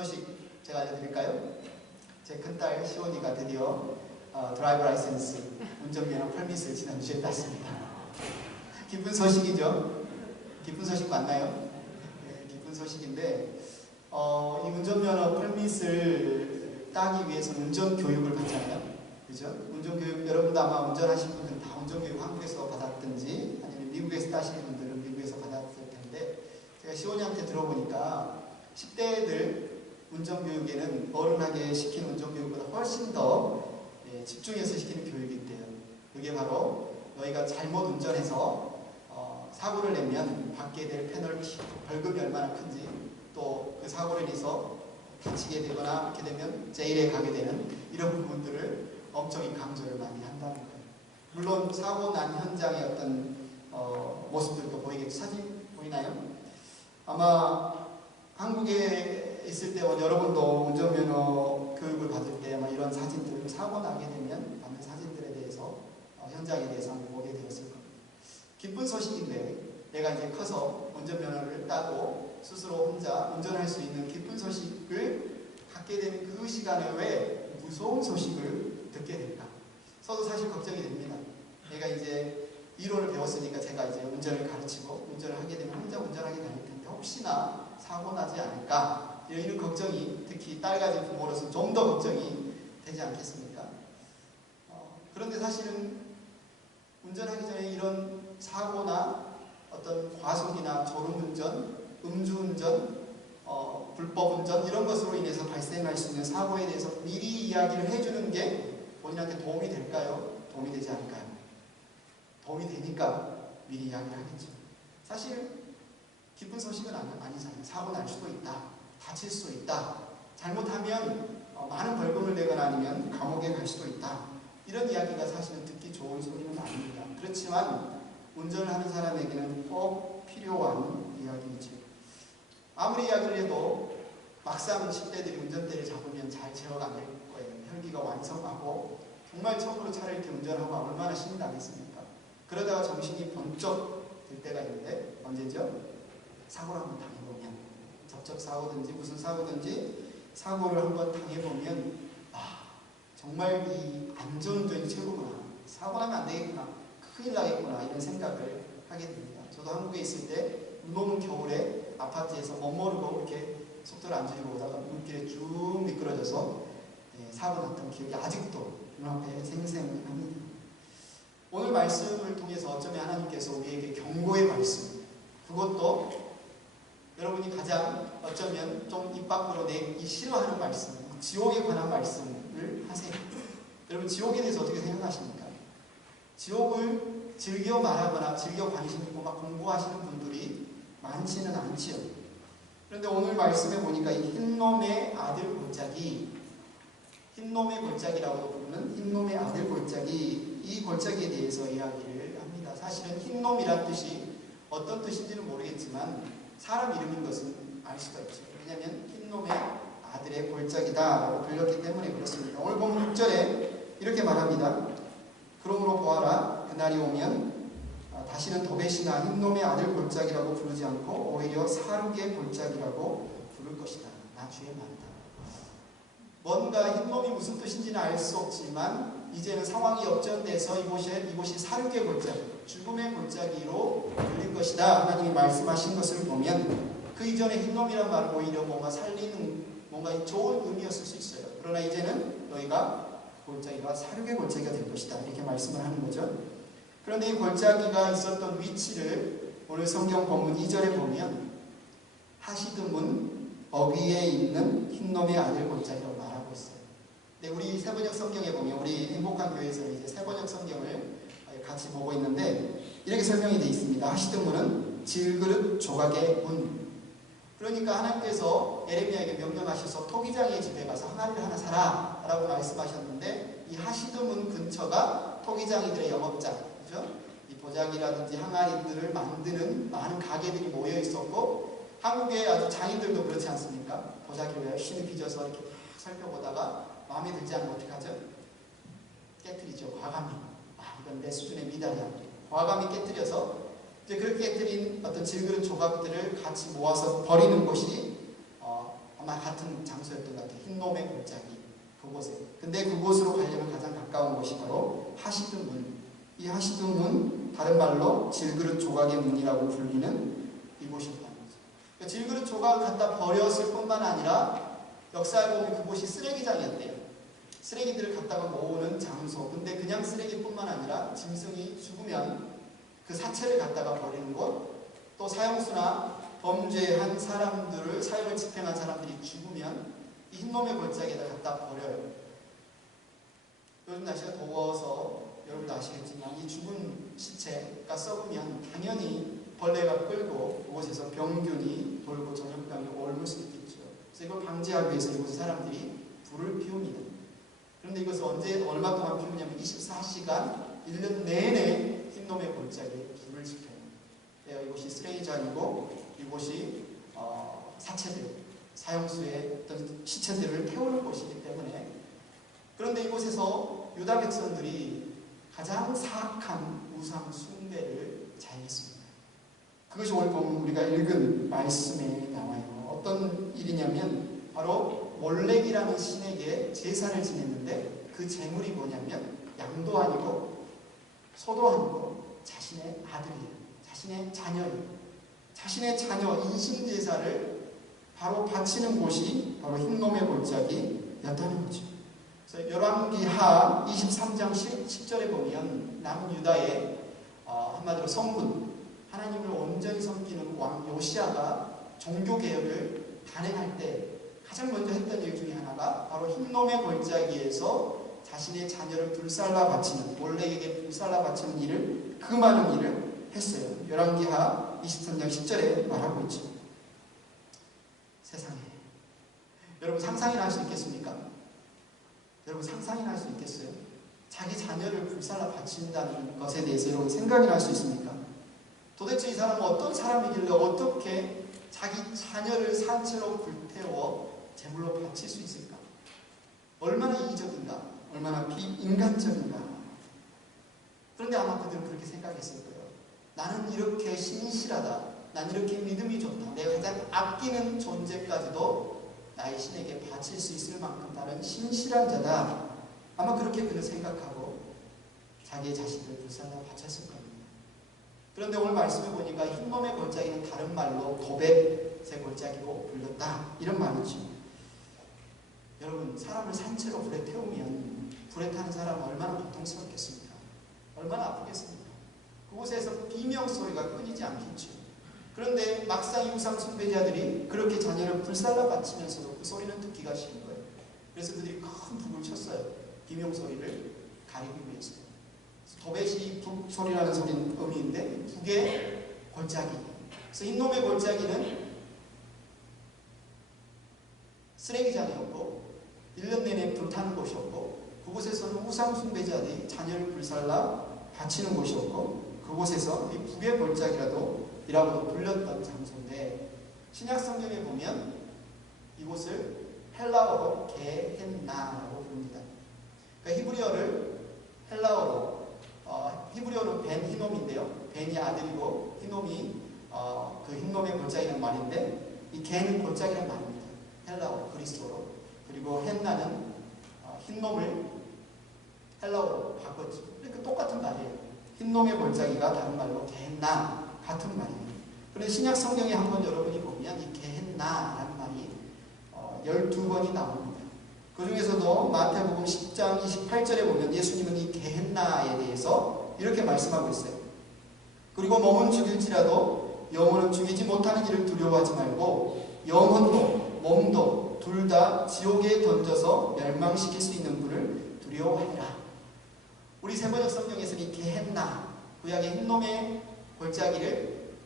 소식 제가 알려드릴까요? 제 큰딸 시온이가 드디어 드라이브 라이센스 운전면허 펄밋을 지난주에 땄습니다. 기쁜 소식이죠? 기쁜 소식 맞나요? 네, 기쁜 소식인데 이 운전면허 펄밋을 따기 위해서는 운전교육을 받잖아요. 그죠? 운전교육, 여러분도 아마 운전하신 분들은 다 운전교육 한국에서 받았든지 아니면 미국에서 따시는 분들은 미국에서 받았을 텐데, 제가 시온이한테 들어보니까 10대 애들 운전교육에는 어른하게 시키는 운전교육보다 훨씬 더 집중해서 시키는 교육이 있대요. 그게 바로 너희가 잘못 운전해서 사고를 내면 받게 될 페널티, 벌금이 얼마나 큰지, 또 그 사고를 인해서 다치게 되거나 이렇게 되면 제일에 가게 되는 이런 부분들을 엄청 강조를 많이 한다는 거예요. 물론 사고 난 현장의 어떤 모습들도 보이겠죠. 사진 보이나요? 아마 한국에 있을 때 여러분도 운전면허 교육을 받을 때 아마 이런 사진들, 사고 나게 되면 받는 사진들에 대해서 현장에 대해서 한번 보게 되었을 겁니다. 기쁜 소식인데 내가 이제 커서 운전면허를 따고 스스로 혼자 운전할 수 있는 기쁜 소식을 갖게 되는 그 시간에 왜 무서운 소식을 듣게 될까? 저도 사실 걱정이 됩니다. 내가 이제 이론을 배웠으니까 제가 이제 운전을 가르치고 운전을 하게 되면 혼자 운전하게 될 텐데 혹시나 사고 나지 않을까? 이런 걱정이 특히 딸 가진 부모로서 좀 더 걱정이 되지 않겠습니까? 그런데 사실은 운전하기 전에 이런 사고나 어떤 과속이나 졸음운전, 음주운전, 불법운전 이런 것으로 인해서 발생할 수 있는 사고에 대해서 미리 이야기를 해주는 게 본인한테 도움이 될까요? 도움이 되지 않을까요? 도움이 되니까 미리 이야기를 하겠죠. 사실 기쁜 소식은 아니잖아요. 사고 날 수도 있다. 다칠 수 있다. 잘못하면 많은 벌금을 내거나 아니면 감옥에 갈 수도 있다. 이런 이야기가 사실은 듣기 좋은 소리는 아닙니다. 그렇지만 운전을 하는 사람에게는 꼭 필요한 이야기이죠. 아무리 이야기를 해도 막상 10대들이 운전대를 잡으면 잘 제어가 안 될 거예요. 혈기가 완성하고 정말 처음으로 차를 이렇게 운전하고 얼마나 신이 나겠습니까? 그러다가 정신이 번쩍 들 때가 있는데 언제죠? 사고를 한번 당해보면, 접촉사고든지 무슨 사고든지 사고를 한번 당해보면 정말 이 안전운전이 최고구나, 사고 나면 안 되겠구나, 큰일 나겠구나 이런 생각을 하게 됩니다. 저도 한국에 있을 때 무더운 겨울에 아파트에서 멋모르고 이렇게 속도를 안 줄이고 오다가 물길에 쭉 미끄러져서 사고 났던 기억이 아직도 눈앞에 생생합니다. 오늘 말씀을 통해서 어쩌면 하나님께서 우리에게 경고의 말씀, 그것도 여러분이 가장 어쩌면 좀 입 밖으로 내기 싫어하는 말씀, 지옥에 관한 말씀을 하세요. 여러분 지옥에 대해서 어떻게 생각하십니까? 지옥을 즐겨 말하거나 즐겨 관심 있고 막 공부하시는 분들이 많지는 않지요. 그런데 오늘 말씀에 보니까 이 흰놈의 아들 골짜기, 흰놈의 골짜기라고 부르는 흰놈의 아들 골짜기, 이 골짜기에 대해서 이야기를 합니다. 사실은 흰놈이란 뜻이 어떤 뜻인지는 모르겠지만 사람 이름인 것은 알 수가 있죠. 왜냐하면 흰놈의 아들의 골짜기다라고 불렸기 때문에 그렇습니다. 오늘 보면 6절에 이렇게 말합니다. 그러므로 보아라, 그날이 오면 다시는 도벳이나 흰놈의 아들 골짜기라고 부르지 않고 오히려 사륙의 골짜기라고 부를 것이다. 나 주의 말이다. 뭔가 흰놈이 무슨 뜻인지는 알 수 없지만 이제는 상황이 역전돼서 이곳이 사륙의 골짜기, 죽음의 골짜기로 불릴 것이다. 하나님이 말씀하신 것을 보면 그 이전에 흰놈이란 말은 오히려 뭔가 살리는 뭔가 좋은 의미였을 수 있어요. 그러나 이제는 너희가 골짜기가 사륙의 골짜기가 될 것이다. 이렇게 말씀을 하는 거죠. 그런데 이 골짜기가 있었던 위치를 오늘 성경 본문 2절에 보면 하시드문 어귀에 있는 흰놈의 아들 골짜기라고 말하고 있어요. 네, 우리 세번역 성경에 보면 우리 행복한 교회에서는 이제 세번역 성경을 같이 보고 있는데 이렇게 설명이 되어 있습니다. 하시드문은 질그릇 조각의 문. 그러니까 하나님께서 에레미야에게 명령하셔서 토기장의 집에 가서 항아리를 하나 사라 라고 말씀하셨는데 이 하시드문 근처가 토기장이들의 영업장, 그죠? 이 보자기라든지 항아리들을 만드는 많은 가게들이 모여 있었고 한국의 아주 장인들도 그렇지 않습니까? 보자기를 열심히 빚어서 이렇게 살펴보다가 마음에 들지 않으면 어떻게 하죠? 깨트리죠. 과감히. 이건 내 수준의 미달이야. 과감히 깨트려서 이제 그렇게 깨트린 어떤 질그릇 조각들을 같이 모아서 버리는 곳이 아마 같은 장소였던 것 같아요. 흰놈의 골짜기 그곳에. 근데 그곳으로 가려면 가장 가까운 곳이 바로 하시드 문. 이 하시드 문, 다른 말로 질그릇 조각의 문이라고 불리는 이곳이었다는 거죠. 그러니까 질그릇 조각을 갖다 버렸을 뿐만 아니라 역사에 보면 그곳이 쓰레기장이었대요. 쓰레기들을 갖다가 모으는 장소. 근데 그냥 쓰레기뿐만 아니라 짐승이 죽으면 그 사체를 갖다가 버리는 곳, 또 사형수나 범죄한 사람들을, 사형을 집행한 사람들이 죽으면 이 흰놈의 골짜기에다 갖다 버려요. 요즘 날씨가 더워서 여러분도 아시겠지만 이 죽은 시체가 썩으면 당연히 벌레가 끌고 그곳에서 병균이 돌고 전염병이 옮을 수 있겠죠. 그래서 이걸 방지하기 위해서 이곳에 사람들이 불을 피웁니다. 그런데 이것을 얼마 동안 피우냐면 24시간 1년 내내 흰놈의 골짜기에 불을 지펴요. 이곳이 쓰레기장이고 이곳이 사체들, 사형수의 어떤 시체들을 태우는 곳이기 때문에. 그런데 이곳에서 유다 백성들이 가장 사악한 우상 숭배를 자행했습니다. 그것이 오늘 보면 우리가 읽은 말씀에 나와요. 어떤 일이냐면 바로 몰렉이라는 신에게 제사를 지냈는데 그 제물이 뭐냐면 양도 아니고 소도 아니고 자신의 아들이에요. 자신의 자녀예요. 자신의 자녀 인신제사를 바로 바치는 곳이 바로 흰놈의 골짜기였다는 거죠. 그래서 열왕기하 23장 10절에 보면 남유다의 한마디로 성군, 하나님을 온전히 섬기는 왕 요시아가 종교개혁을 단행할 때 가장 먼저 했던 일 중에 하나가 바로 흰놈의 골짜기에서 자신의 자녀를 불살라 바치는, 몰렉에게 불살라 바치는 일을, 그 많은 일을 했어요. 열왕기하 23장 10절에 말하고 있죠. 세상에, 여러분 상상이나 할 수 있겠습니까? 여러분 상상이나 할 수 있겠어요? 자기 자녀를 불살라 바친다는 것에 대해서 여러분 생각이나 할 수 있습니까? 도대체 이 사람은 어떤 사람이길래 어떻게 자기 자녀를 산채로 불태워 제물로 바칠 수 있을까? 얼마나 이기적인가? 얼마나 비인간적인가? 그런데 아마 그들은 그렇게 생각했을 거예요. 나는 이렇게 신실하다. 난 이렇게 믿음이 좋다. 내가 가장 아끼는 존재까지도 나의 신에게 바칠 수 있을 만큼 나는 신실한 자다. 아마 그렇게 그는 생각하고 자기의 자식을 불살라 바쳤을 겁니다. 그런데 오늘 말씀해 보니까 흰놈의 골짜기는 다른 말로 도벳의 골짜기로 불렸다. 이런 말이죠. 여러분, 사람을 산채로 불에 태우면 불에 타는 사람은 얼마나 고통스럽겠습니까? 얼마나 아프겠습니까? 그곳에서 비명소리가 끊이지 않겠죠. 그런데 막상 이 우상 숭배자들이 그렇게 자녀를 불살라 바치면서도 그 소리는 듣기가 싫은 거예요. 그래서 그들이 큰 북을 쳤어요. 비명소리를 가리기 위해서. 도벳이 북소리라는 소리는 의미인데 북의 골짜기. 그래서 흰놈의 골짜기는 쓰레기장이었고 1년 내내 불타는 곳이었고 그곳에서는 우상 숭배자들이 자녀를 불살라 바치는 곳이었고 그곳에서 이 북의 골짜기라고도 불렸던 장소인데 신약 성경에 보면 이곳을 헬라어로 게헨나라고 부릅니다. 그러니까 히브리어를 헬라어로 히브리어는 벤 히놈인데요. 벤이 아들이고 히놈이 그 흰놈의 골짜기라는 말인데 이 게는 골짜기라는 말입니다. 헬라어, 그리스어로. 그리고 헨나는 흰놈을 헬라어로 바꿨죠. 그러니까 똑같은 말이에요. 흰놈의 골짜기가 다른 말로 게헨나 같은 말이에요. 그런데 신약 성경에 한번 여러분이 보면 이 게헨나라는 말이 12번이 나옵니다. 그 중에서도 마태복음 10장 28절에 보면 예수님은 이 게헨나에 대해서 이렇게 말씀하고 있어요. 그리고 몸은 죽일지라도 영혼은 죽이지 못하는 일을 두려워하지 말고 영혼도 몸도 둘 다 지옥에 던져서 멸망시킬 수 있는 분을 두려워하리라. 우리 세번역 성경에서는 이 게헨나, 구약의 흰놈의 골짜기를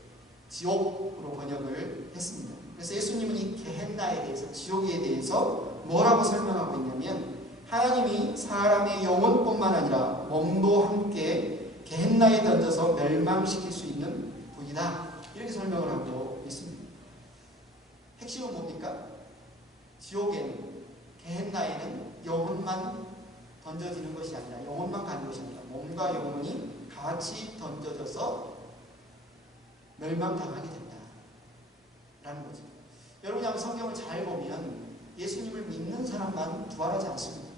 지옥으로 번역을 했습니다. 그래서 예수님은 이 게헨나에 대해서, 지옥에 대해서 뭐라고 설명하고 있냐면 하나님이 사람의 영혼뿐만 아니라 몸도 함께 게헨나에 던져서 멸망시킬 수 있는 분이다. 이렇게 설명을 하고 있습니다. 핵심은 뭡니까? 지옥에는, 게헨나에는 영혼만 던져지는 것이 아니라, 영혼만 가는 것이 아니라 몸과 영혼이 같이 던져져서 멸망당하게 된다 라는 거죠. 여러분이 한번 성경을 잘 보면 예수님을 믿는 사람만 부활하지 않습니다.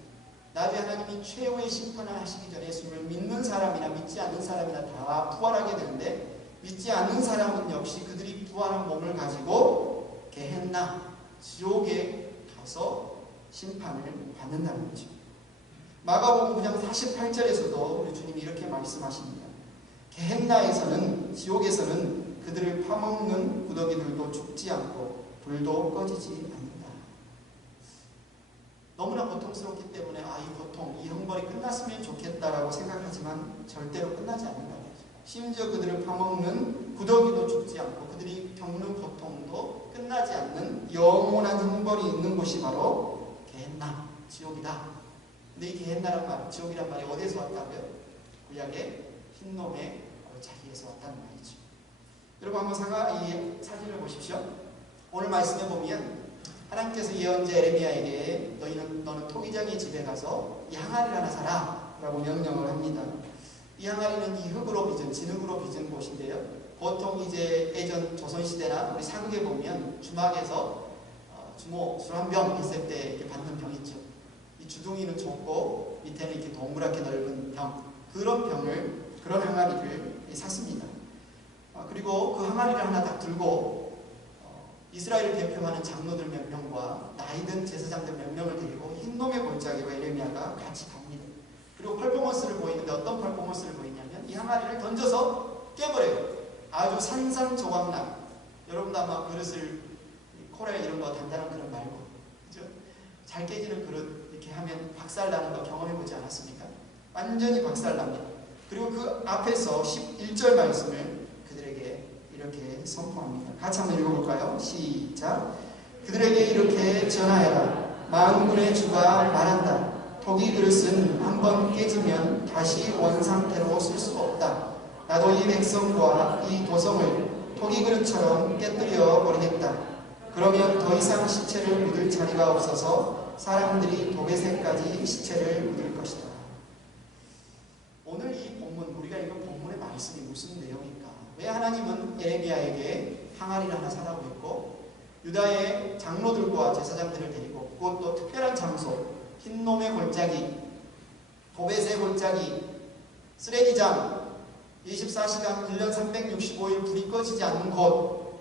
나중에 하나님이 최후의 심판을 하시기 전에 예수님을 믿는 사람이나 믿지 않는 사람이나 다 부활하게 되는데, 믿지 않는 사람은 역시 그들이 부활한 몸을 가지고 게헨나, 지옥에 가서 심판을 받는다는 거죠. 마가복음 9장 48절에서도 우리 주님이 이렇게 말씀하십니다. 게헨나에서는, 지옥에서는 그들을 파먹는 구더기들도 죽지 않고 불도 꺼지지 않는다. 너무나 고통스럽기 때문에 이 고통, 이 형벌이 끝났으면 좋겠다라고 생각하지만 절대로 끝나지 않는다는 거죠. 심지어 그들을 파먹는 구더기도 죽지 않고 그들이 겪는 고통도 끝나지 않는 영원한 형벌이 있는 곳이 바로 게헨나, 지옥이다. 근데 이 게헨나란 말, 지옥이란 말이 어디에서 왔다고요? 구약의 흰놈의 자기에서 왔다는 말이죠. 여러분 한번 이 사진을 보십시오. 오늘 말씀에 보면 하나님께서 예언자 에레미야에게 너는 토기장의 집에 가서 이 항아리를 하나 사라 라고 명령을 합니다. 이 항아리는 이 흙으로 빚은, 진흙으로 빚은 곳인데요. 보통 이제 예전 조선시대나 우리 사극에 보면 주막에서 주모 술 한 병 있을 때 이렇게 받는 병 있죠. 이 주둥이는 좁고 밑에는 이렇게 동그랗게 넓은 병, 그런 항아리를 샀습니다. 그리고 그 항아리를 하나 딱 들고 이스라엘을 대표하는 장로들 몇 명과 나이든 제사장들 몇 명을 데리고 흰놈의 골짜기로 에레미야가 같이 갑니다. 그리고 퍼포먼스를 보이는데 어떤 퍼포먼스를 보이냐면 이 항아리를 던져서 깨버려요. 아주 산산조각난, 여러분도 아마 그릇을 코레 이런 거 단단한 그릇 말고, 그죠? 잘 깨지는 그릇 이렇게 하면 박살나는 거 경험해보지 않았습니까? 완전히 박살납니다. 그리고 그 앞에서 11절 말씀을 그들에게 이렇게 선포합니다. 같이 한번 읽어볼까요? 시작. 그들에게 이렇게 전하여라. 만군의 주가 말한다. 토기 그릇은 한번 깨지면 다시 원상태로 쓸 수 없다. 나도 이 백성과 이 도성을 토기 그릇처럼 깨뜨려 버리겠다. 그러면 더 이상 시체를 묻을 자리가 없어서 사람들이 도배새까지 시체를 묻을 것이다. 오늘 이 본문, 우리가 읽은 본문의 말씀이 무슨 내용일까? 왜 하나님은 예레미야에게 항아리를 하나 사라고 했고, 유다의 장로들과 제사장들을 데리고 그것도 특별한 장소, 흰놈의 골짜기, 도배새 골짜기, 쓰레기장, 24시간 1년 365일 불이 꺼지지 않는 곳,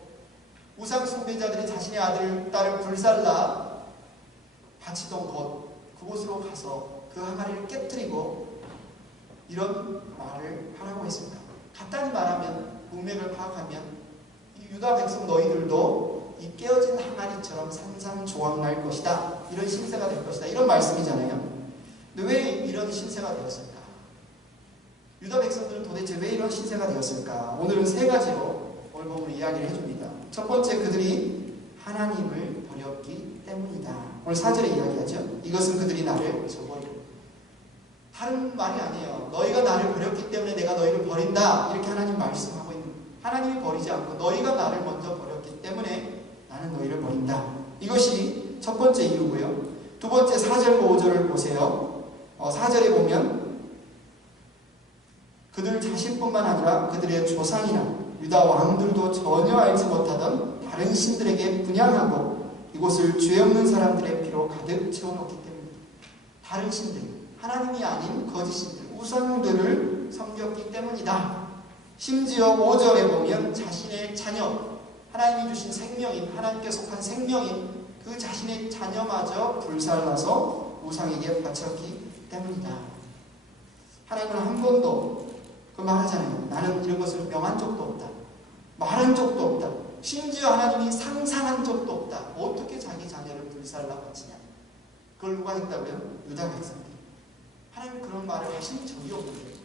우상 숭배자들이 자신의 아들, 딸을 불살라 바치던 곳, 그곳으로 가서 그 항아리를 깨뜨리고 이런 말을 하라고 했습니다. 간단히 말하면, 문맥을 파악하면 이 유다 백성 너희들도 이 깨어진 항아리처럼 산산조각날 것이다, 이런 신세가 될 것이다, 이런 말씀이잖아요. 근데 왜 이런 신세가 되었을까? 유다 백성들은 도대체 왜 이런 신세가 되었을까? 오늘은 세 가지로 오늘 보면 이야기를 해줍니다. 첫 번째, 그들이 하나님을 버렸기 때문이다. 오늘 4절에 이야기하죠. 이것은 그들이 나를 저버리고. 다른 말이 아니에요. 너희가 나를 버렸기 때문에 내가 너희를 버린다, 이렇게 하나님 말씀하고 있는 거예요. 하나님이 버리지 않고 너희가 나를 먼저 버렸기 때문에 나는 너희를 버린다. 이것이 첫 번째 이유고요. 두 번째, 4절과 5절을 보세요. 4절에 보면 그들 자신뿐만 아니라 그들의 조상이나 유다 왕들도 전혀 알지 못하던 다른 신들에게 분향하고 이곳을 죄 없는 사람들의 피로 가득 채워놓기 때문입니다. 다른 신들, 하나님이 아닌 거짓 신들, 우상들을 섬겼기 때문이다. 심지어 5절에 보면 자신의 자녀, 하나님이 주신 생명인, 하나님께 속한 생명인 그 자신의 자녀마저 불살라서 우상에게 바쳤기 때문이다. 하나님은 한 번도 그 말하잖아요. 나는 이런 것을 명한 적도 없다, 말한 적도 없다, 심지어 하나님이 상상한 적도 없다. 어떻게 자기 자녀를 불살라 바치냐? 그걸 누가 했다고요? 유다 백성들. 하나님 그런 말을 하신 적이 없는데,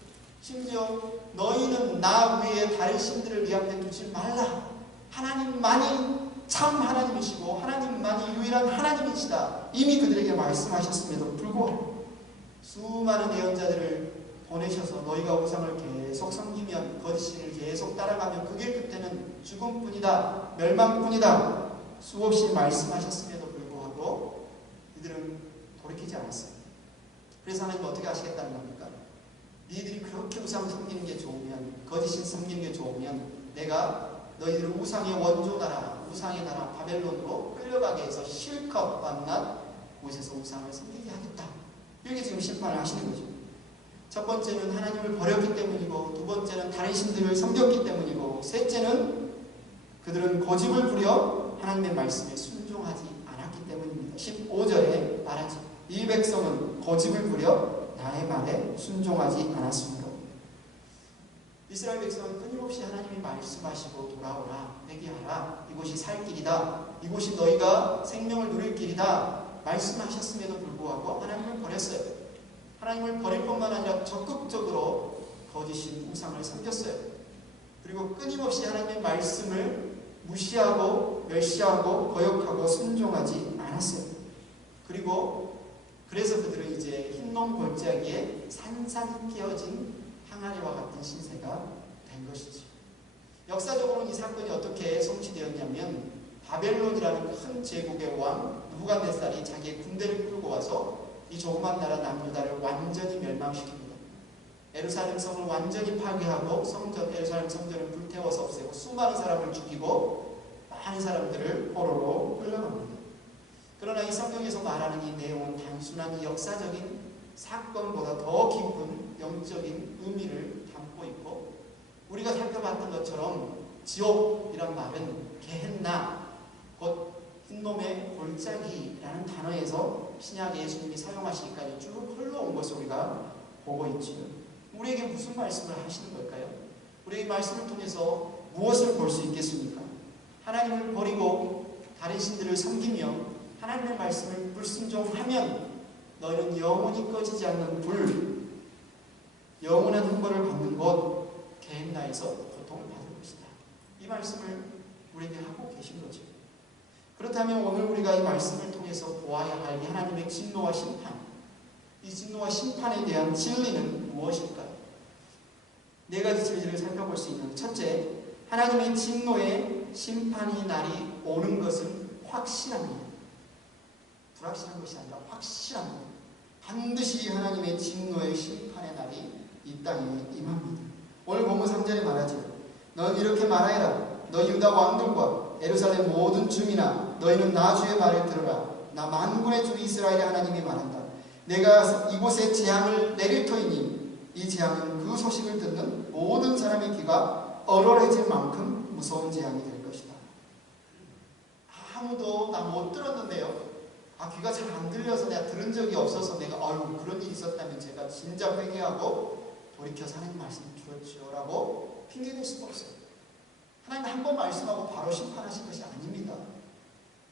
심지어 너희는 나 위에 다른 신들을 네 앞에 두지 말라, 하나님만이 참 하나님이시고 하나님만이 유일한 하나님이시다, 이미 그들에게 말씀하셨음에도 불구하고 수많은 예언자들을 보내셔서 너희가 우상을 계속 섬기면, 거짓신을 계속 따라가면 그게 그때는 죽음뿐이다, 멸망뿐이다, 수없이 말씀하셨음에도 불구하고 이들은 돌이키지 않았어요. 그래서 하나님 어떻게 하시겠다는 겁니까? 너희들이 그렇게 우상 섬기는 게 좋으면, 거짓신 섬기는 게 좋으면 내가 너희들을 우상의 원조 나라, 우상의 나라 바벨론으로 끌려가게 해서 실컷 만난 곳에서 우상을 섬기게 하겠다. 이렇게 지금 심판을 하시는 거죠. 첫 번째는 하나님을 버렸기 때문이고, 두 번째는 다른 신들을 섬겼기 때문이고, 셋째는 그들은 고집을 부려 하나님의 말씀에 순종하지 않았기 때문입니다. 15절에 말하죠. 이 백성은 고집을 부려 나의 말에 순종하지 않았습니다. 이스라엘 백성은 끊임없이 하나님이 말씀하시고 돌아오라, 회개하라, 이곳이 살 길이다, 이곳이 너희가 생명을 누릴 길이다 말씀하셨음에도 불구하고 하나님을 버렸어요. 하나님을 버릴 뿐만 아니라 적극적으로 거짓인 우상을 섬겼어요. 그리고 끊임없이 하나님의 말씀을 무시하고 멸시하고 거역하고 순종하지 않았어요. 그리고 그래서 그들은 이제 흰놈 골짜기에 산산이 깨어진 항아리와 같은 신세가 된 것이죠. 역사적으로는 이 사건이 어떻게 성취되었냐면, 바벨론이라는 큰 제국의 왕 느부갓네살이 자기의 군대를 끌고 와서 이 조그만 나라 남유다를 완전히 멸망시킵니다. 예루살렘 성을 완전히 파괴하고 예루살렘 성전을 불태워서 없애고 수많은 사람을 죽이고 많은 사람들을 포로로 끌려갑니다. 그러나 이 성경에서 말하는 이 내용은 단순한 역사적인 사건보다 더 깊은 영적인 의미를 담고 있고, 우리가 살펴봤던 것처럼 지옥이란 말은 게헨나, 곧 흰놈의 골짜기라는 단어에서 신약의 예수님이 사용하시기까지 쭉 흘러온 것을 우리가 보고 있지요. 우리에게 무슨 말씀을 하시는 걸까요? 우리의 말씀을 통해서 무엇을 볼 수 있겠습니까? 하나님을 버리고 다른 신들을 섬기며 하나님의 말씀을 불순종하면 너희는 영원히 꺼지지 않는 불, 영원한 형벌을 받는 곳 게헨나에서 고통을 받을 것이다. 이 말씀을 우리에게 하고 계신 거죠. 그렇다면 오늘 우리가 이 말씀을 통해서 보아야 할 이 하나님의 진노와 심판, 이 진노와 심판에 대한 진리는 무엇일까요? 네 가지 진리를 살펴볼 수 있는, 첫째, 하나님의 진노의 심판의 날이 오는 것은 확실합니다. 불확실한 것이 아니라 확실합니다. 반드시 하나님의 진노의 심판의 날이 이 땅에 임합니다. 오늘 본문 3절에 말하죠. 너는 이렇게 말하여라. 너희 유다 왕들과 예루살렘 모든 주민아, 너희는 나 주의 말을 들으라. 나 만군의 주 이스라엘의 하나님이 말한다. 내가 이곳에 재앙을 내릴 터이니 이 재앙은 그 소식을 듣는 모든 사람의 귀가 얼얼해질 만큼 무서운 재앙이 될 것이다. 아무도 나 못 들었는데요. 귀가 잘 안 들려서 내가 들은 적이 없어서 내가 그런 일이 있었다면 제가 진짜 회개하고 돌이켜서 하나님 말씀을 들었죠 라고 핑계댈 수가 없어요. 하나님 한 번 말씀하고 바로 심판하신 것이 아닙니다.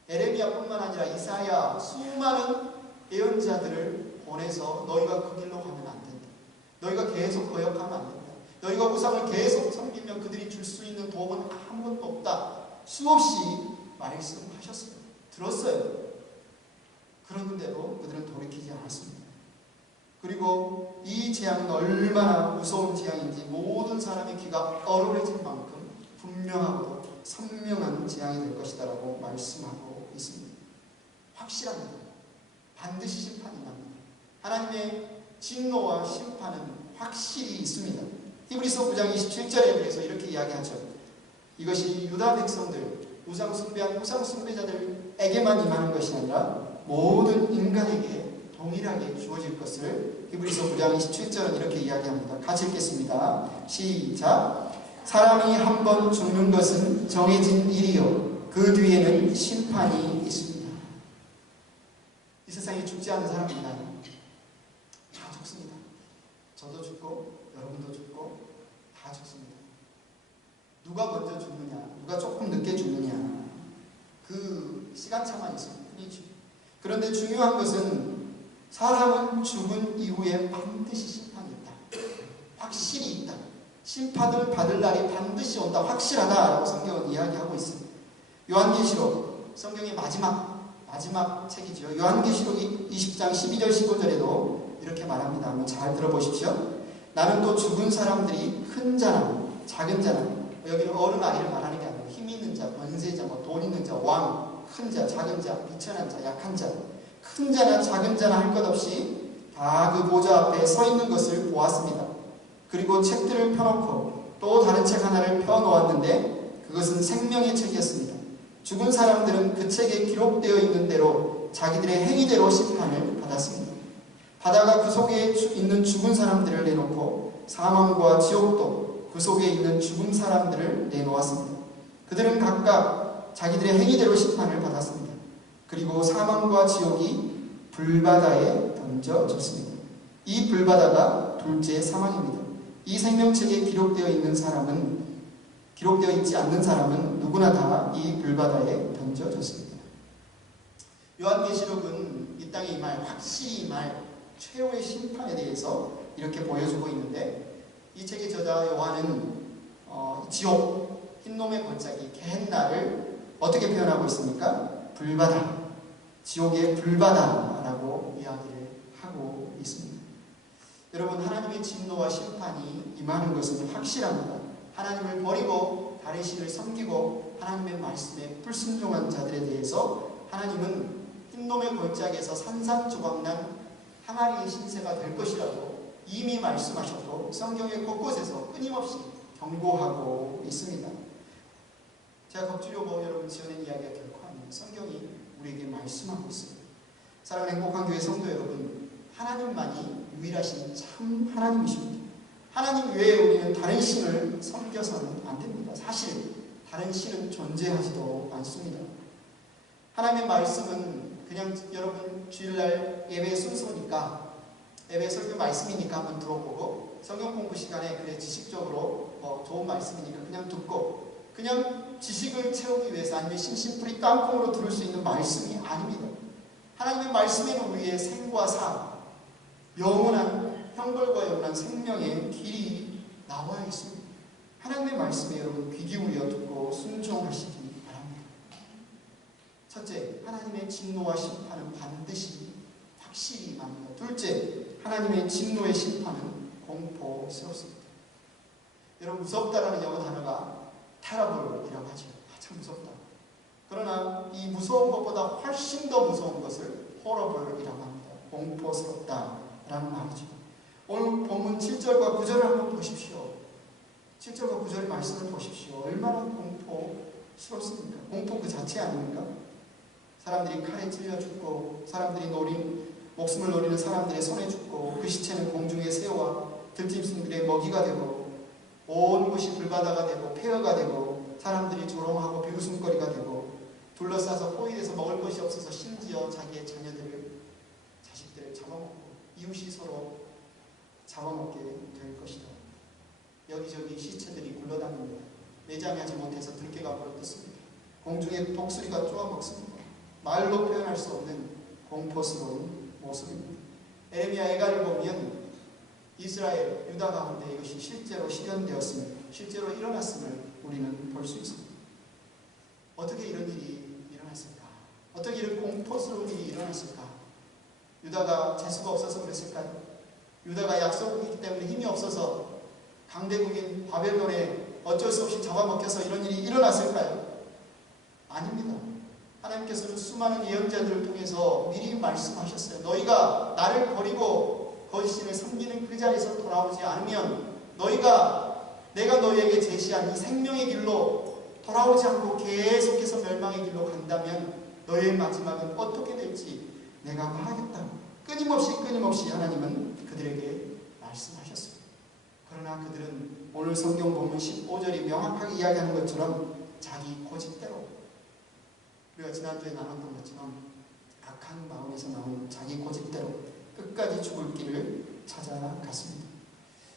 에레미야뿐만 아니라 이사야, 수많은 예언자들을 보내서 너희가 그 길로 가면 안 된다. 너희가 계속 거역하면 안 된다. 너희가 우상을 계속 섬기면 그들이 줄 수 있는 도움은 아무것도 없다. 수없이 말씀하셨어요. 들었어요. 그런데도 그들은 돌이키지 않았습니다. 그리고 이 재앙은 얼마나 무서운 재앙인지 모든 사람의 귀가 얼얼해질 만큼 분명하고 선명한 재앙이 될 것이다 라고 말씀하고 있습니다. 확실합니다. 반드시 심판이 납니다. 하나님의 진노와 심판은 확실히 있습니다. 히브리서 9장 27절에 그래서 이렇게 이야기하죠. 이것이 유다 백성들, 우상 숭배자들에게만 임하는 것이 아니라 모든 인간에게 동일하게 주어질 것을 히브리서 9장 27절은 이렇게 이야기합니다. 같이 읽겠습니다. 시작. 사람이 한 번 죽는 것은 정해진 일이요 그 뒤에는 심판이 있습니다. 이 세상에 죽지 않는 사람이 있나요? 다 죽습니다. 저도 죽고 여러분도 죽고 다 죽습니다. 누가 먼저 죽느냐, 누가 조금 늦게 죽느냐, 그 시간차만 있으면 뿐이죠. 그런데 중요한 것은 사람은 죽은 이후에 반드시 심판이 있다. 확실히 있다. 심판을 받을 날이 반드시 온다. 확실하다라고 성경은 이야기하고 있습니다. 요한계시록, 성경의 마지막 책이죠. 요한계시록 20장 12절 15절에도 이렇게 말합니다. 한번 잘 들어보십시오. 나는 또 죽은 사람들이 큰 자나 작은 자나, 여기는 어른 아이를 말하는 게 아니라 힘 있는 자, 권세자, 돈 있는 자, 왕, 큰 자, 작은 자, 비천한 자, 약한 자, 큰 자나 작은 자나 할 것 없이 다 그 보좌 앞에 서 있는 것을 보았습니다. 그리고 책들을 펴놓고 또 다른 책 하나를 펴놓았는데 그것은 생명의 책이었습니다. 죽은 사람들은 그 책에 기록되어 있는 대로 자기들의 행위대로 심판을 받았습니다. 바다가 그 속에 있는 죽은 사람들을 내놓고 사망과 지옥도 그 속에 있는 죽은 사람들을 내놓았습니다. 그들은 각각 자기들의 행위대로 심판을 받았습니다. 그리고 사망과 지옥이 불바다에 던져졌습니다. 이 불바다가 둘째 사망입니다. 이 생명책에 기록되어 있지 않는 사람은 누구나 다 이 불바다에 던져졌습니다. 요한계시록은 이 땅에 임할 확실히 임할 최후의 심판에 대해서 이렇게 보여주고 있는데, 이 책의 저자 요한은 지옥, 흰놈의 골짜기, 게헨나를 어떻게 표현하고 있습니까? 불바다, 지옥의 불바다라고 이야기를 하고 있습니다. 여러분, 하나님의 진노와 심판이 임하는 것은 확실합니다. 하나님을 버리고 다른 신을 섬기고 하나님의 말씀에 불순종한 자들에 대해서 하나님은 흰놈의 골짜기에서 산산조각난 항아리의 신세가 될 것이라고 이미 말씀하셨고 성경의 곳곳에서 끊임없이 경고하고 있습니다. 제가 겁주려고 여러분 지어낸 이야기가 결코 아니에요. 성경이 우리에게 말씀하고 있습니다. 사랑하는 행복한 교회 성도 여러분, 하나님만이 유일하신 참 하나님이십니다. 하나님 외에 우리는 다른 신을 섬겨서는 안 됩니다. 사실 다른 신은 존재하지도 않습니다. 하나님의 말씀은 그냥 여러분 주일날 예배 순서니까, 예배 설교 말씀이니까 한번 들어보고, 성경 공부 시간에 그래 지식적으로 좋은 말씀이니까 그냥 듣고, 그냥 지식을 채우기 위해서 아니면 심심풀이 깡통으로 들을 수 있는 말씀이 아닙니다. 하나님의 말씀에는 우리의 생과 사, 영원한 형벌과 영원한 생명의 길이 나와 있습니다. 하나님의 말씀에 여러분 귀 기울여 듣고 순종하시기 바랍니다. 첫째, 하나님의 진노와 심판은 반드시 확실히 임합니다. 둘째, 하나님의 진노의 심판은 공포스럽습니다. 여러분, 무섭다라는 영어 단어가 terrible이라고 하죠. 참 무섭다. 그러나 이 무서운 것보다 훨씬 더 무서운 것을 horrible이라고 합니다. 공포스럽다라는 말이죠. 오늘 본문 7절과 9절을 한번 보십시오. 7절과 9절의 말씀을 보십시오. 얼마나 공포스럽습니까? 공포 그 자체 아닙니까? 사람들이 칼에 찔려 죽고, 사람들이 목숨을 노리는 사람들의 손에 죽고, 그 시체는 공중의 새와 들짐승들의 먹이가 되고, 온 곳이 불바다가 되고 폐허가 되고, 사람들이 조롱하고 비웃음거리가 되고, 둘러싸서 포위돼서 먹을 것이 없어서 심지어 자기의 자식들을 잡아먹고 이웃이 서로 잡아먹게 될 것이다. 여기저기 시체들이 굴러다닙니다. 매장하지 못해서 들깨가 물어뜯습니다. 공중의 독수리가 쪼아먹습니다. 말로 표현할 수 없는 공포스러운 모습입니다. 에레미야 애가를 보면 이스라엘, 유다 가운데 이것이 실제로 실현되었으며 실제로 일어났음을 우리는 볼 수 있습니다. 어떻게 이런 일이 일어났을까? 어떻게 이런 공포스러운 일이 일어났을까? 유다가 재수가 없어서 그랬을까요? 유다가 약속이기 때문에 힘이 없어서 강대국인 바벨론에 어쩔 수 없이 잡아먹혀서 이런 일이 일어났을까요? 아닙니다. 하나님께서는 수많은 예언자들을 통해서 미리 말씀하셨어요. 너희가 나를 버리고 거짓신을 섬기는 그 자리에서 돌아오지 않으면, 내가 너희에게 제시한 이 생명의 길로 돌아오지 않고 계속해서 멸망의 길로 간다면 너희의 마지막은 어떻게 될지 내가 말하겠다. 끊임없이 하나님은 그들에게 말씀하셨습니다. 그러나 그들은 오늘 성경 본문 15절이 명확하게 이야기하는 것처럼 자기 고집대로, 우리가 지난주에 나눴던 것처럼 악한 마음에서 나온 자기 고집대로 끝까지 죽을 길을 찾아갔습니다.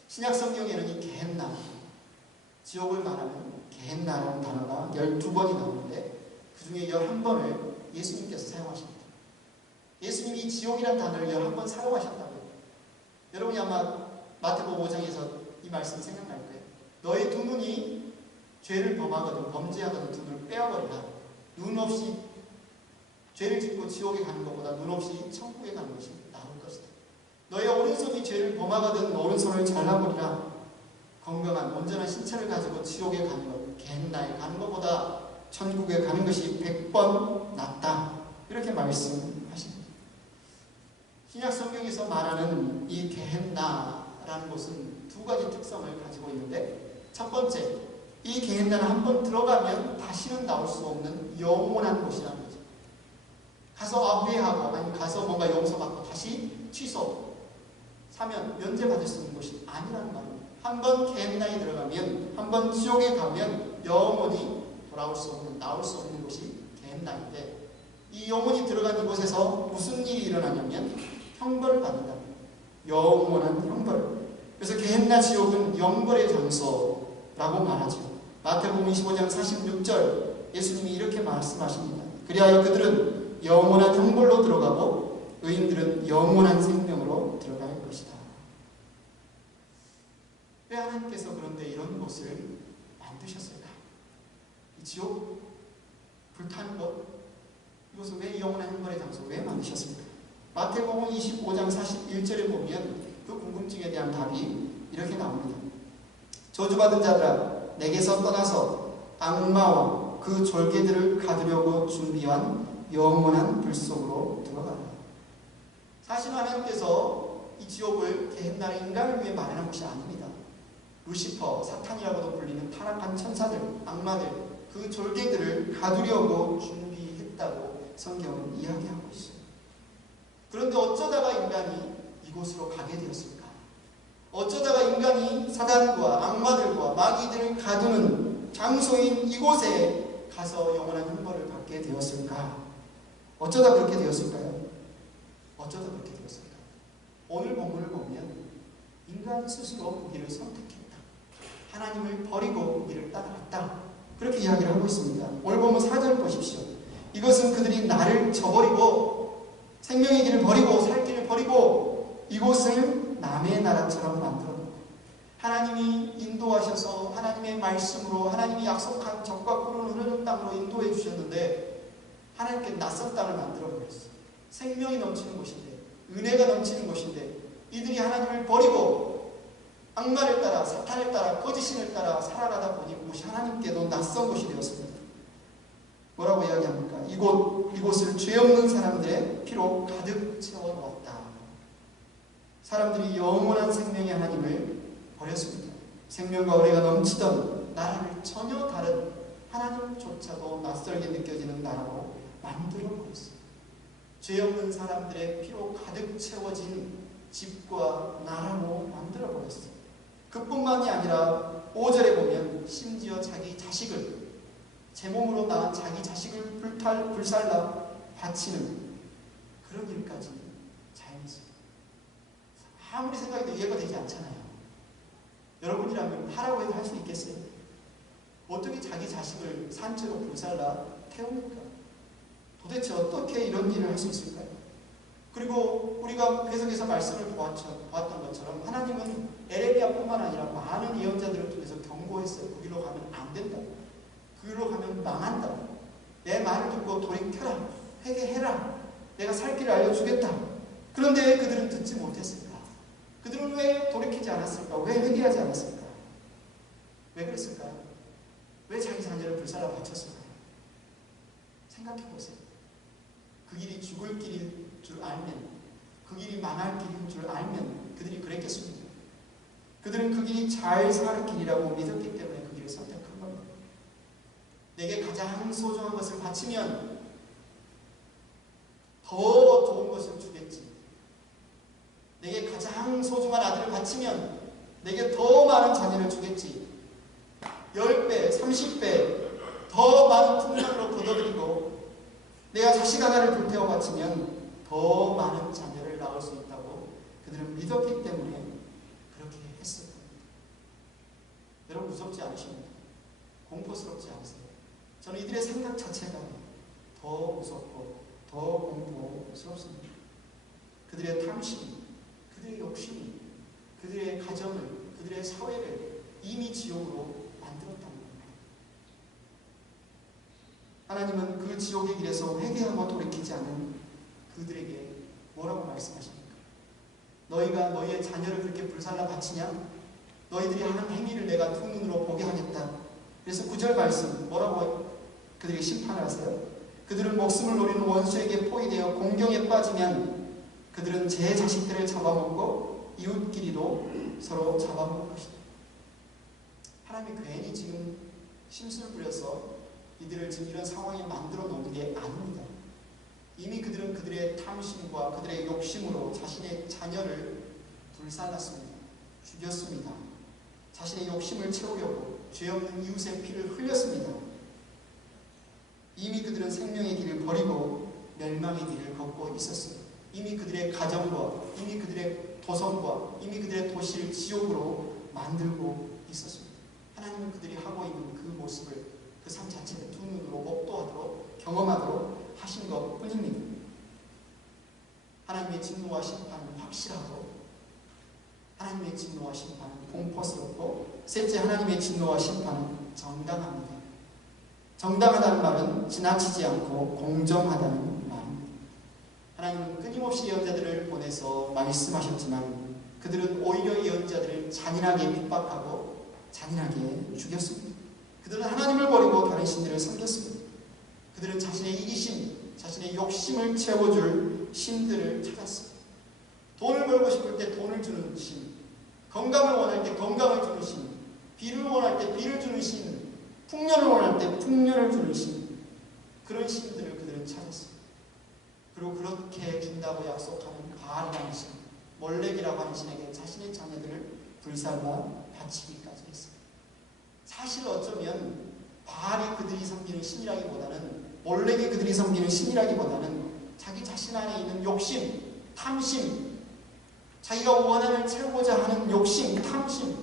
신약 성경에는 이 게헨나, 지옥을 말하는 게헨나라는 단어가 12번이 나오는데 그 중에 11번을 예수님께서 사용하십니다. 예수님이 지옥이라는 단어를 11번 사용하셨다고요. 여러분이 아마 마태복음 5장에서 이 말씀 생각날 거예요. 너의 두 눈이 죄를 범하거든, 범죄하거든 두 눈을 빼어버리라. 눈 없이 죄를 짓고 지옥에 가는 것보다 눈 없이 천국에 가는 것이 나을 것이다. 너의 오른손이 죄를 범하거든 오른손을 잘라버리라. 건강한 온전한 신체를 가지고 지옥에 가는 것, 게헨나에 가는 것보다 천국에 가는 것이 100번 낫다. 이렇게 말씀하십니다. 신약 성경에서 말하는 이 게헨나라는 곳은 두 가지 특성을 가지고 있는데, 첫 번째, 이 이 게헨나는 한번 들어가면 다시는 나올 수 없는 영원한 곳이라는 거죠. 가서 회개하고 아니면 가서 뭔가 용서받고 다시 취소, 사면, 면제받을 수 있는 곳이 아니라는 말입니다. 한번 게헨나에 들어가면, 한번 지옥에 가면 영원히 돌아올 수 없는, 나올 수 없는 곳이 게헨나인데, 이 영혼이 들어간 이곳에서 무슨 일이 일어나냐면 형벌을 받는다. 영원한 형벌. 그래서 게헨나 지옥은 영벌의 장소라고 말하죠. 마태복음 25장 46절 예수님이 이렇게 말씀하십니다. 그리하여 그들은 영원한 형벌로 들어가고 의인들은 영원한 생명으로 들어갈 것이다. 왜 하나님께서 그런데 이런 곳을 만드셨을까? 이 지옥, 불타는 것, 이것을 왜 영원한 형벌의 장소 왜 만드셨습니까? 마태복음 25장 41절에 보면 그 궁금증에 대한 답이 이렇게 나옵니다. 저주받은 자들아, 내게서 떠나서 악마와 그 졸개들을 가두려고 준비한 영원한 불 속으로 들어가라. 사실 하나님께서 이 지옥을 게헨나를 인간을 위해 마련한 것이 아닙니다. 루시퍼, 사탄이라고도 불리는 타락한 천사들, 악마들, 그 졸개들을 가두려고 준비했다고 성경은 이야기하고 있어요. 그런데 어쩌다가 인간이 이곳으로 가게 되었을까? 어쩌다가 인간이 사단과 악마들과 마귀들을 가두는 장소인 이곳에 가서 영원한 형벌을 받게 되었을까? 어쩌다 그렇게 되었을까요? 어쩌다 그렇게 되었을까? 오늘 본문을 보면 인간 스스로 그 길을 선택했다. 하나님을 버리고 그 길을 따라갔다. 그렇게 이야기를 하고 있습니다. 오늘 보면 4절 보십시오. 이것은 그들이 나를 저버리고 생명의 길을 버리고 살 길을 버리고 이곳을 남의 나라처럼 만들어놓고 하나님이 인도하셔서 하나님의 말씀으로 하나님이 약속한 적과 꿀을 흐르는 땅으로 인도해 주셨는데 하나님께 낯선 땅을 만들어버렸어요. 생명이 넘치는 곳인데 은혜가 넘치는 곳인데 이들이 하나님을 버리고 악마를 따라 사탄을 따라 거짓신을 따라 살아가다 보니 그곳이 하나님께도 낯선 곳이 되었습니다. 뭐라고 이야기합니까? 이곳을 죄 없는 사람들의 피로 가득 채워놓았다. 사람들이 영원한 생명의 하나님을 버렸습니다. 생명과 은혜가 넘치던 나라를 전혀 다른 하나님조차도 낯설게 느껴지는 나라로 만들어버렸습니다. 죄 없는 사람들의 피로 가득 채워진 집과 나라로 만들어버렸어요. 그뿐만이 아니라 5절에 보면 심지어 자기 자식을 제 몸으로 낳은 자기 자식을 불살라 바치는 그런 일까지 자행했습니다. 아무리 생각해도 이해가 되지 않잖아요. 여러분이라면 하라고 해도 할 수 있겠어요? 어떻게 자기 자식을 산채로 불살라 태웁니까? 도대체 어떻게 이런 일을 할 수 있을까요? 그리고 우리가 계속해서 말씀을 보았던 것처럼 하나님은 에레미야뿐만 아니라 많은 예언자들을 통해서 경고했어요. 그 길로 가면 안 된다. 그 길로 가면 망한다. 내 말을 듣고 돌이켜라. 회개해라. 내가 살 길을 알려주겠다. 그런데 왜 그들은 듣지 못했을까? 그들은 왜 돌이키지 않았을까? 왜 회개하지 않았을까? 왜 그랬을까요? 왜 자기 자녀를 불살라 바쳤을까요? 생각해 보세요. 그 길이 죽을 길인 줄 알면, 그 길이 망할 길인 줄 알면 그들이 그랬겠습니다. 그들은 그 길이 잘 살 길이라고 믿었기 때문에 그 길을 선택한 겁니다. 내게 가장 소중한 것을 바치면 더 좋은 것을 주겠지. 내게 가장 소중한 아들을 바치면 내게 더 많은 자녀를 주겠지. 10배, 30배 더 많은 풍년으로 거둬들이고 내가 자식 하나를 불태워 바치면 더 많은 자녀를 낳을 수 있다고 그들은 믿었기 때문에 그렇게 했을 겁니다. 여러분 무섭지 않으십니까? 공포스럽지 않으세요? 저는 이들의 생각 자체가 더 무섭고 더 공포스럽습니다. 그들의 탐심, 그들의 욕심이 그들의 가정을, 그들의 사회를 이미 지옥으로 만들었다는 겁니다. 하나님은 그 지옥의 길에서 회개하고 돌이키지 않은 그들에게 뭐라고 말씀하십니까? 너희가 너희의 자녀를 그렇게 불살라 바치냐? 너희들이 하는 행위를 내가 두 눈으로 보게 하겠다. 그래서 9절 말씀 뭐라고 그들에게 심판을 하세요? 그들은 목숨을 노리는 원수에게 포위되어 공경에 빠지면 그들은 제 자식들을 잡아먹고 이웃끼리도 서로 잡아먹을 것이다. 하나님이 괜히 지금 심술 부려서 이들을 지금 이런 상황에 만들어 놓은 게 아닙니다. 이미 그들은 그들의 탐심과 그들의 욕심으로 자신의 자녀를 불살랐습니다. 죽였습니다. 자신의 욕심을 채우려고 죄 없는 이웃의 피를 흘렸습니다. 이미 그들은 생명의 길을 버리고 멸망의 길을 걷고 있었습니다. 이미 그들의 가정과 이미 그들의 도성과 이미 그들의 도시를 지옥으로 만들고 있었습니다. 하나님은 그들이 하고 있는 그 모습을 그 삶 자체를 두 눈으로 목도하도록 경험하도록 하신 것 뿐입니다. 하나님의 진노와 심판은 확실하고 하나님의 진노와 심판은 공포스럽고 셋째, 하나님의 진노와 심판은 정당합니다. 정당하다는 말은 지나치지 않고 공정하다는 말입니다. 하나님은 끊임없이 예언자들을 보내서 말씀하셨지만 그들은 오히려 예언자들을 잔인하게 핍박하고 잔인하게 죽였습니다. 그들은 하나님을 버리고 다른 신들을 섬겼습니다. 그들은 자신의 이기심, 자신의 욕심을 채워줄 신들을 찾았습니다. 돈을 벌고 싶을 때 돈을 주는 신, 건강을 원할 때 건강을 주는 신, 비를 원할 때 비를 주는 신, 풍년을 원할 때 풍년을 주는 신, 그런 신들을 그들은 찾았습니다. 그리고 그렇게 준다고 약속하는 바알이라는 신, 몰렉이라고 하는 신에게 자신의 자녀들을 불살라 바치기까지 했습니다. 사실 어쩌면 바알이 그들이 섬기는 신이라기보다는 몰렉이 그들이 섬기는 신이라기보다는 자기 자신 안에 있는 욕심, 탐심, 자기가 원한을 채우고자 하는 욕심, 탐심,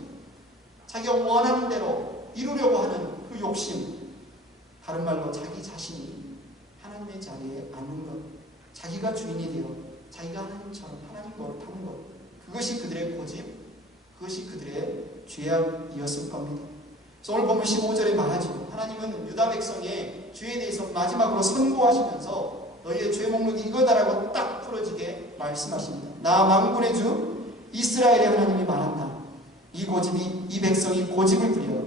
자기가 원하는 대로 이루려고 하는 그 욕심, 다른 말로 자기 자신이 하나님의 자리에 앉는 것, 자기가 주인이 되어 자기가 하나님처럼 하나님 노릇하는 것, 그것이 그들의 고집, 그것이 그들의 죄악이었을 겁니다. 그래서 오늘 보면 15절에 말하죠. 하나님은 유다 백성의 죄에 대해서 마지막으로 선고하시면서 너희의 죄 목록이 이거다라고 딱 풀어지게 말씀하십니다. 나 만군의 주 이스라엘의 하나님이 말한다. 이 백성이 고집을 부려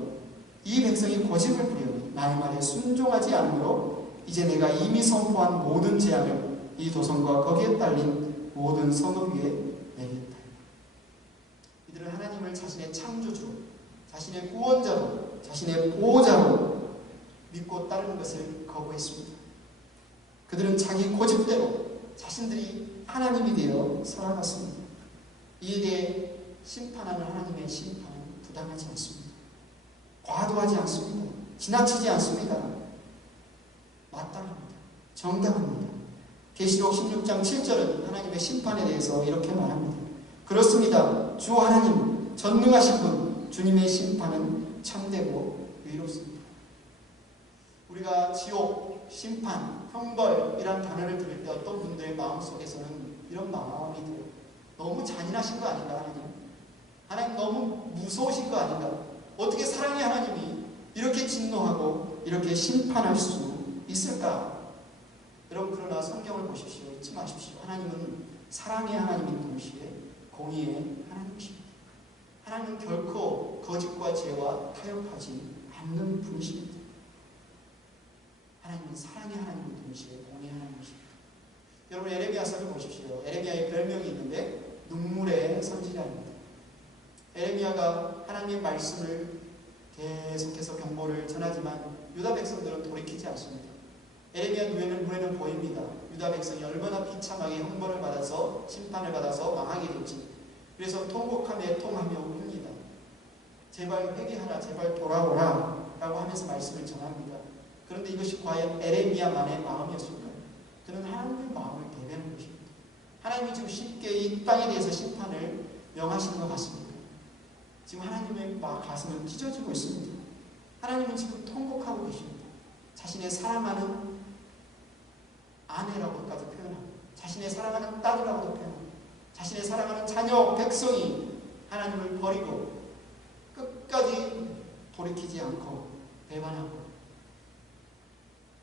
나의 말에 순종하지 않으므로 이제 내가 이미 선포한 모든 재앙을 이 도성과 거기에 딸린 모든 성읍 위에 내리겠다. 이들은 하나님을 자신의 창조주로, 자신의 구원자로, 자신의 보호자로 믿고 따르는 것을 거부했습니다. 그들은 자기 고집대로 자신들이 하나님이 되어 살아갔습니다. 이에 대해 심판하는 하나님의 심판은 부당하지 않습니다. 과도하지 않습니다. 지나치지 않습니다. 마땅합니다. 정당합니다. 계시록 16장 7절은 하나님의 심판에 대해서 이렇게 말합니다. 그렇습니다. 주 하나님 전능하신 분 주님의 심판은 참되고 의롭습니다. 우리가 지옥, 심판, 형벌이란 단어를 들을 때 어떤 분들의 마음속에서는 이런 마음이 들어요. 너무 잔인하신 거 아닌가 하나님? 하나님 너무 무서우신 거 아닌가? 어떻게 사랑의 하나님이 이렇게 진노하고 이렇게 심판할 수 있을까? 여러분 그러나 성경을 보십시오. 잊지 마십시오. 하나님은 사랑의 하나님인 동시에 공의의 하나님이십니다. 하나님은 결코 거짓과 죄와 타협하지 않는 분이십니다. 하나님은 사랑의 하나님인 동시에 공의의 하나님이십니다. 여러분 에레미야서를 보십시오. 에레미야의 별명이 있는데 눈물의 선지자입니다. 에레미야가 하나님의 말씀을 계속해서 경고를 전하지만 유다 백성들은 돌이키지 않습니다. 에레미야 눈에는 보입니다. 유다 백성이 얼마나 비참하게 형벌을 받아서 심판을 받아서 망하게 될지. 그래서 통곡하며 애통하며 웁니다. 제발 회개하라, 제발 돌아오라 라고 하면서 말씀을 전합니다. 그런데 이것이 과연 에레미야만의 마음이었을까요? 그는 하나님의 마음을 대변하는 것입니다. 하나님이 지금 쉽게 이 땅에 대해서 심판을 명하시는 것 같습니다. 지금 하나님의 가슴은 찢어지고 있습니다. 하나님은 지금 통곡하고 계십니다. 자신의 사랑하는 아내라고까지 표현하고 자신의 사랑하는 딸이라고도 표현하고 자신의 사랑하는 자녀, 백성이 하나님을 버리고 끝까지 돌이키지 않고 배반하고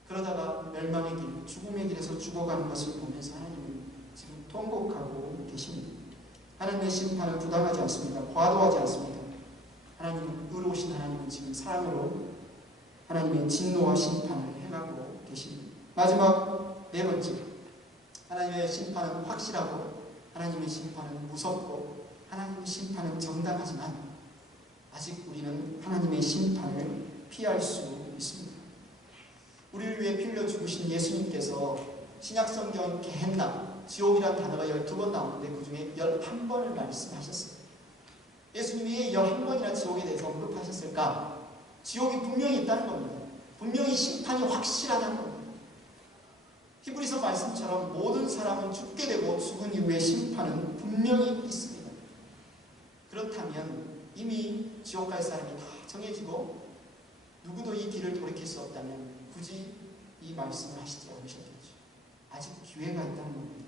그러다가 멸망의 길, 죽음의 길에서 죽어가는 것을 보면서 하나님은 지금 통곡하고 계십니다. 하나님의 심판은 부당하지 않습니다. 과도하지 않습니다. 하나님은 의로우신 하나님은 지금 사랑으로 하나님의 진노와 심판을 행하고 계십니다. 마지막 네 번째, 하나님의 심판은 확실하고 하나님의 심판은 무섭고 하나님의 심판은 정당하지만 아직 우리는 하나님의 심판을 피할 수 있습니다. 우리를 위해 피 흘려 죽으신 예수님께서 신약성경 게헨나, 지옥이라는 단어가 12번 나오는데 그 중에 11번을 말씀하셨어요. 예수님이 11번이나 지옥에 대해서 언급하셨을까? 지옥이 분명히 있다는 겁니다. 분명히 심판이 확실하다는 겁니다. 히브리서 말씀처럼 모든 사람은 죽게 되고 죽은 이후에 심판은 분명히 있습니다. 그렇다면 이미 지옥 갈 사람이 다 정해지고 누구도 이 길을 돌이킬 수 없다면 굳이 이 말씀을 하시지 않으셨겠죠. 아직 기회가 있다는 겁니다.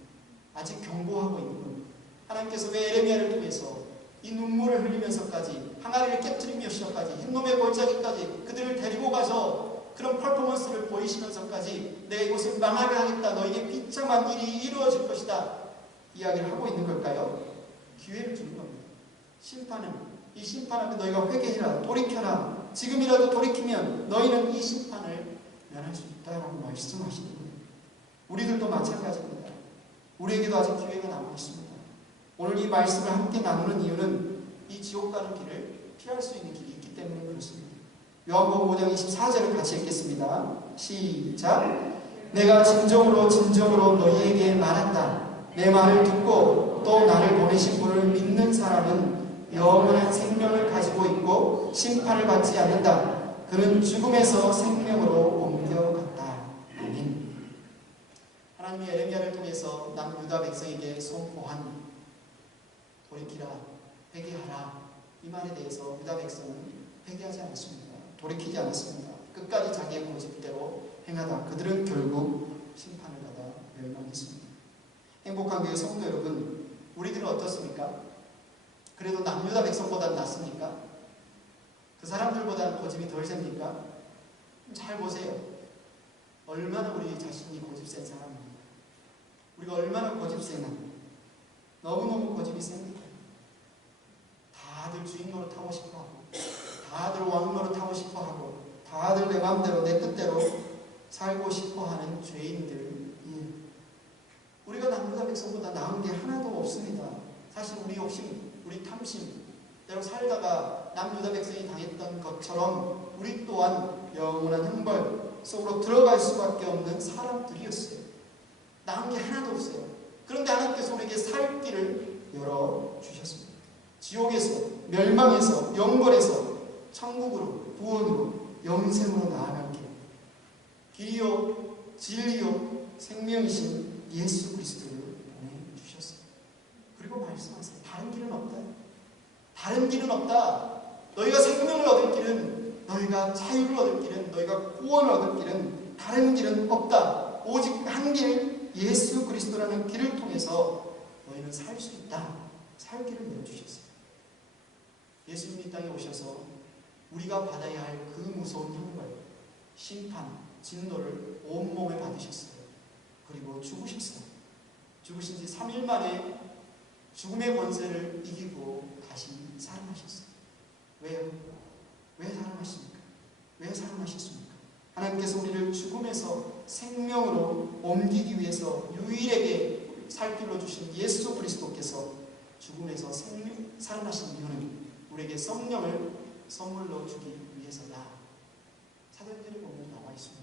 아직 경고하고 있는 겁니다. 하나님께서 왜 에레미야를 통해서 이 눈물을 흘리면서까지 항아리를 깨뜨리면서까지 흰놈의 골짜기까지 그들을 데리고 가서 그런 퍼포먼스를 보이시면서까지 내가 이곳을 망하게 하겠다, 너에게 비참한 일이 이루어질 것이다 이야기를 하고 있는 걸까요? 기회를 주는 겁니다. 이 심판 앞에 너희가 회개해라, 돌이켜라, 지금이라도 돌이키면 너희는 이 심판을 면할 수 있다라고 말씀하시는 거예요. 우리들도 마찬가지입니다. 우리에게도 아직 기회가 남아 있습니다. 오늘 이 말씀을 함께 나누는 이유는 이 지옥 가는 길을 피할 수 있는 길이 있기 때문에 그렇습니다. 요한복음 5장 24절을 같이 읽겠습니다. 시작. 내가 진정으로 너희에게 말한다. 내 말을 듣고 또 나를 보내신 분을 믿는 사람은 영원한 생명을 가지고 있고 심판을 받지 않는다. 그는 죽음에서 생명으로 옮겨갔다. 아멘. 하나님이 에레미야를 통해서 남유다 백성에게 선포한 돌이키라, 회개하라 이 말에 대해서 유다 백성은 회개하지 않았습니다. 돌이키지 않았습니다. 끝까지 자기의 고집대로 행하다 그들은 결국 심판을 받아 멸망했습니다. 행복한 교회 성도 여러분, 우리들은 어떻습니까? 그래도 남유다 백성보다는 낫습니까? 그 사람들보다는 고집이 덜 셉니까? 잘 보세요. 얼마나 우리 자신이 고집센 사람입니까? 우리가 얼마나 고집세나? 너무너무 고집이 셉니다. 다들 주인 노릇하고 싶어하고, 다들 왕 노릇하고 싶어하고, 다들 내 마음대로 내 뜻대로 살고 싶어하는 죄인들이에요. 우리가 남유다 백성보다 나은 게 하나도 없습니다. 사실 우리 욕심, 우리 탐심 대로 살다가 남유다 백성이 당했던 것처럼 우리 또한 영원한 형벌 속으로 들어갈 수밖에 없는 사람들이었어요. 나은 게 하나도 없어요. 그런데 하나님께서 우리에게 살 길을 열어주셨습니다. 지옥에서, 멸망에서, 영벌에서 천국으로, 구원으로, 영생으로 나아갈 길, 길이요 진리요 생명이신 예수 그리스도를 보내주셨어요. 그리고 말씀하세요. 다른 길은 없다. 다른 길은 없다. 너희가 생명을 얻을 길은, 너희가 자유를 얻을 길은, 너희가 구원을 얻을 길은, 다른 길은 없다. 오직 한 길, 예수 그리스도라는 길을 통해서 너희는 살 수 있다. 살 길을 내어주셨어요. 예수님이 이 땅에 오셔서 우리가 받아야 할 그 무서운 형벌, 심판, 진노를 온몸에 받으셨어요. 그리고 죽으셨어요. 죽으신 지 3일 만에 죽음의 권세를 이기고 다시 살아나셨어요. 왜요? 왜 살아나십니까? 왜 살아나셨습니까? 하나님께서 우리를 죽음에서 생명으로 옮기기 위해서 유일하게 살 길로 주신 예수 그리스도께서 죽음에서 살아나신 이유는 우리에게 성령을 선물로 주기 위해서다. 사도행전에 보면 나와 있습니다.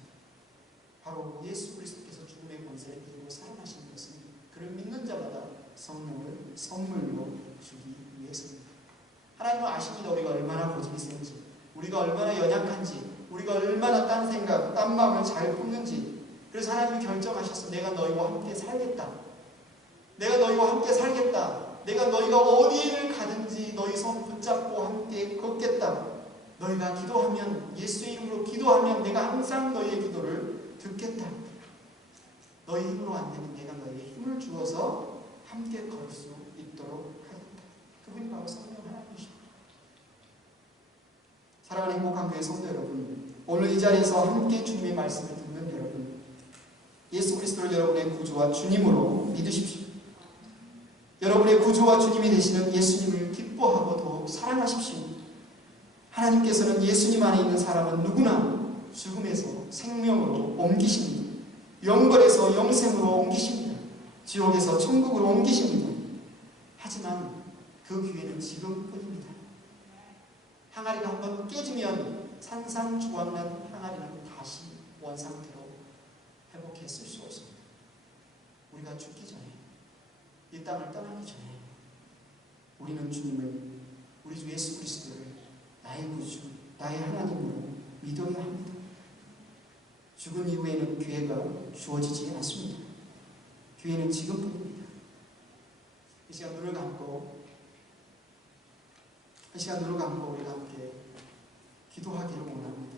바로 예수 그리스도께서 죽음의 권세를 이기고 살아나신 것은 그를 믿는 자마다 성령을 선물로 주기 위해서입니다. 하나님은 아십니다. 우리가 얼마나 고집이 센지, 우리가 얼마나 연약한지, 우리가 얼마나 딴 생각, 딴 마음을 잘 품는지. 그래서 하나님이 결정하셔서 내가 너희와 함께 살겠다. 내가 너희와 함께 살겠다. 내가 너희가 어디를 가든지 너희 손 붙잡고 함께 걷겠다. 너희가 기도하면, 예수의 이름으로 기도하면 내가 항상 너희의 기도를 듣겠다. 너희 힘으로 안 되면 내가 너희에게 힘을 주어서 함께 걸을 수 있도록 하겠다. 그분이 바로 성령 하나님이십니다. 사랑하는 행복한 교회 성도 여러분, 오늘 이 자리에서 함께 주님의 말씀을 듣는 여러분, 예수 그리스도를 여러분의 구주와 주님으로 믿으십시오. 여러분의 구주와 주님이 되시는 예수님을 기뻐하고 더욱 사랑하십시오. 하나님께서는 예수님 안에 있는 사람은 누구나 죽음에서 생명으로 옮기십니다. 영벌에서 영생으로 옮기십니다. 지옥에서 천국으로 옮기십니다. 하지만 그 기회는 지금뿐입니다. 항아리가 한번 깨지면 산산조각난 항아리는 다시 원상태로 회복했을 수 없습니다. 우리가 죽기 전에, 이 땅을 떠나기 전에 우리는 주님을, 우리 주 예수 그리스도를 나의 구주, 나의 하나님으로 믿어야 합니다. 죽은 이후에는 기회가 주어지지 않습니다. 기회는 지금뿐입니다. 이 시간 눈을 감고 우리가 함께 기도하기를 원합니다.